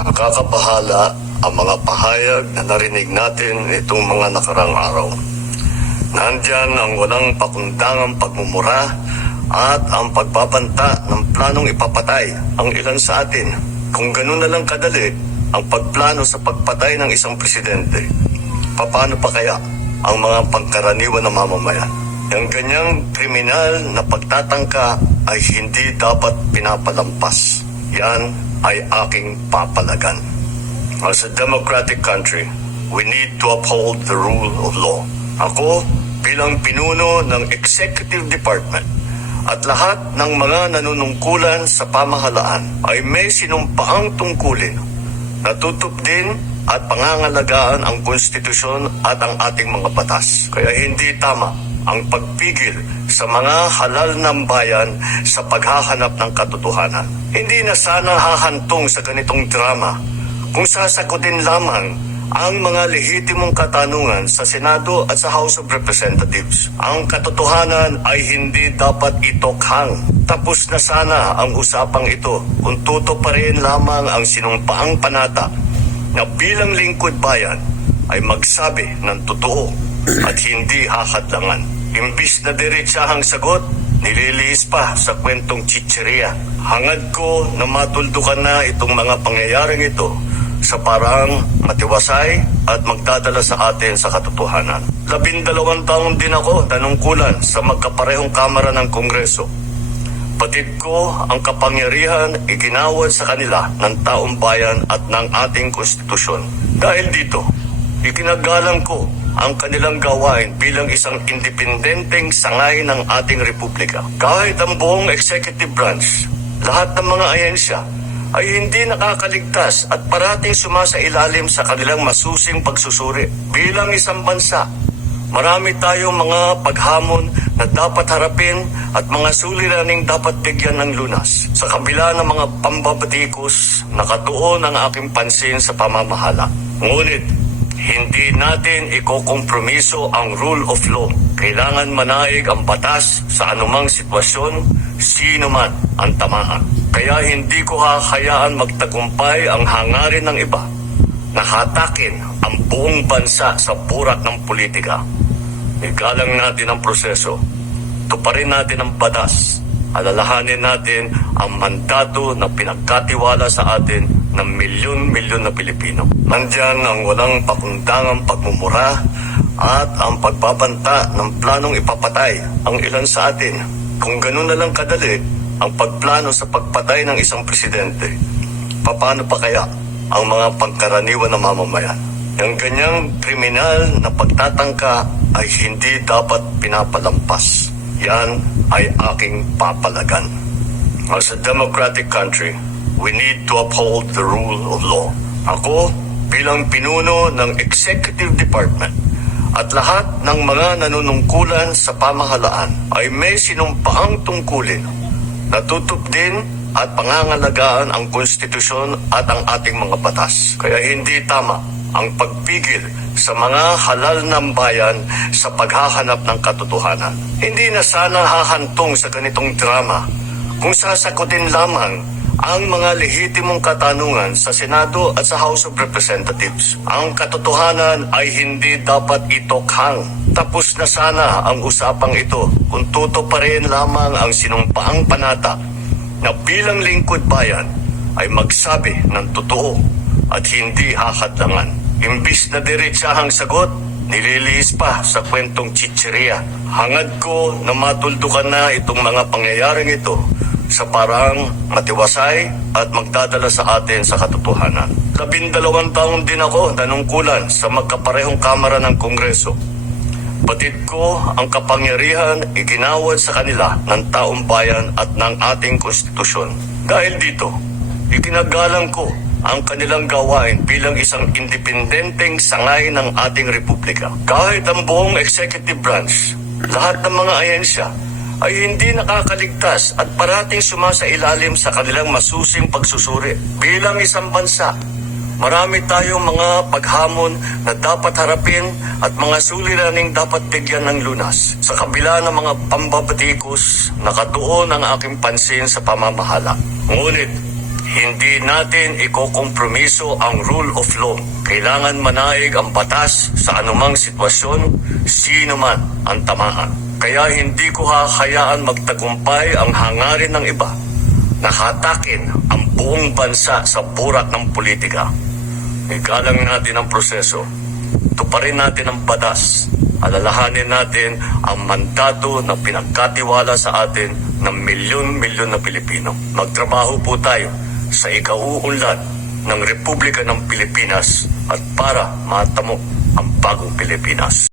Nakakabahala ang mga pahayag na narinig natin itong mga nakarang araw. Nandyan ang walang pakundangang pagmumura at ang pagbabanta ng planong ipapatay ang ilan sa atin. Kung ganun na lang kadali ang pagplano sa pagpatay ng isang presidente, paano pa kaya ang mga pangkaraniwan na mamamayan? Yung ganyang kriminal na pagtatangka ay hindi dapat pinapalampas. Yan ay aking papalagan. As a democratic country, we need to uphold the rule of law. Ako, bilang pinuno ng Executive Department at lahat ng mga nanunungkulan sa pamahalaan ay may sinumpaang tungkulin na tutupdin at pangangalagaan ang konstitusyon at ang ating mga batas. Kaya hindi tama ang pagpigil sa mga halal ng bayan sa paghahanap ng katotohanan. Hindi na sana hahantong sa ganitong drama kung sasagutin lamang ang mga lehitimong katanungan sa Senado at sa House of Representatives. Ang katotohanan ay hindi dapat itokhang. Tapos na sana ang usapang ito kung tutuparin lamang ang sinumpaang panata na bilang lingkod bayan ay magsabi ng totoo at hindi hahadlangan. Imbis na diretsahang sagot, nililihis pa sa kwentong chicheria. Hangad ko na matuldukan na itong mga pangyayaring ito sa parang matiwasay at magdadala sa atin sa katotohanan. 12 taon din ako nanungkulan sa magkaparehong kamara ng Kongreso. Batid ko ang kapangyarihan iginawad sa kanila ng taong bayan at ng ating konstitusyon. Dahil dito, iginagalang ko ang kanilang gawain bilang isang independenteng sangay ng ating republika. Kahit ang buong executive branch, lahat ng mga ahensya ay hindi nakakaligtas at parating sumasailalim sa kanilang masusing pagsusuri. Bilang isang bansa, marami tayong mga paghamon na dapat harapin at mga suliraning dapat bigyan ng lunas. Sa kabila ng mga pambabatikos, nakatuon ang aking pansin sa pamamahala. Ngunit, hindi natin ikokompromiso ang rule of law. Kailangan manaig ang batas sa anumang sitwasyon, sino man ang tamaan. Kaya hindi ko hahayaan magtagumpay ang hangarin ng iba na hatakin ang buong bansa sa burak ng politika. Igalang natin ang proseso, tuparin natin ang batas, alalahanin natin ang mandato na pinagkatiwala sa atin ng milyon-milyon na Pilipino. Nandyan ang walang pakundangang pagmumura at ang pagbabanta ng planong ipapatay ang ilan sa atin. Kung ganun na lang kadali ang pagplano sa pagpatay ng isang presidente, paano pa kaya ang mga pangkaraniwan na mamamayan? Yung ganyang kriminal na pagtatangka ay hindi dapat pinapalampas. Yan ay aking papalagan. As a democratic country, we need to uphold the rule of law. Ako, bilang pinuno ng Executive Department at lahat ng mga nanunungkulan sa pamahalaan ay may sinumpaang tungkulin na tutupdin at pangangalagaan ang konstitusyon at ang ating mga batas. Kaya hindi tama ang pagpigil sa mga halal ng bayan sa paghahanap ng katotohanan. Hindi na sana hahantong sa ganitong drama kung sasagutin lamang ang mga lehitimong katanungan sa Senado at sa House of Representatives. Ang katotohanan ay hindi dapat itokhang. Tapos na sana ang usapang ito kung tutuparin lamang ang sinumpaang panata na bilang lingkod bayan ay magsabi ng totoo at hindi hahadlangan. Imbis na diretsahang sagot, nililihis pa sa kwentong chicheria. Hangad ko na matuldukan na itong mga pangyayaring ito sa parang matiwasay at magdadala sa atin sa katotohanan. 12 taon din ako nanungkulan sa magkaparehong kamara ng Kongreso. Batid ko ang kapangyarihan iginawad sa kanila ng taong bayan at ng ating konstitusyon. Dahil dito, iginagalang ko ang kanilang gawain bilang isang independenteng sangay ng ating republika. Kahit ang buong executive branch, lahat ng mga ahensya ay hindi nakakaligtas at parating sumasailalim sa kanilang masusing pagsusuri. Bilang isang bansa, marami tayong mga paghamon na dapat harapin at mga suliraning dapat bigyan ng lunas. Sa kabila ng mga pambabatikos, nakatuon ang aking pansin sa pamamahala. Ngunit, Hindi natin ikokompromiso ang rule of law. Kailangan manaig ang batas sa anumang sitwasyon, sino man ang tamaan. Kaya hindi ko hahayaan magtagumpay ang hangarin ng iba na hatakin ang buong bansa sa burak ng politika. Igalang natin ang proseso. Tuparin natin ang batas. Alalahanin natin ang mandato na pinagkatiwala sa atin ng milyon-milyon na Pilipino. Magtrabaho po tayo sa ikauunlad ng Republika ng Pilipinas at para matamo ang bagong Pilipinas.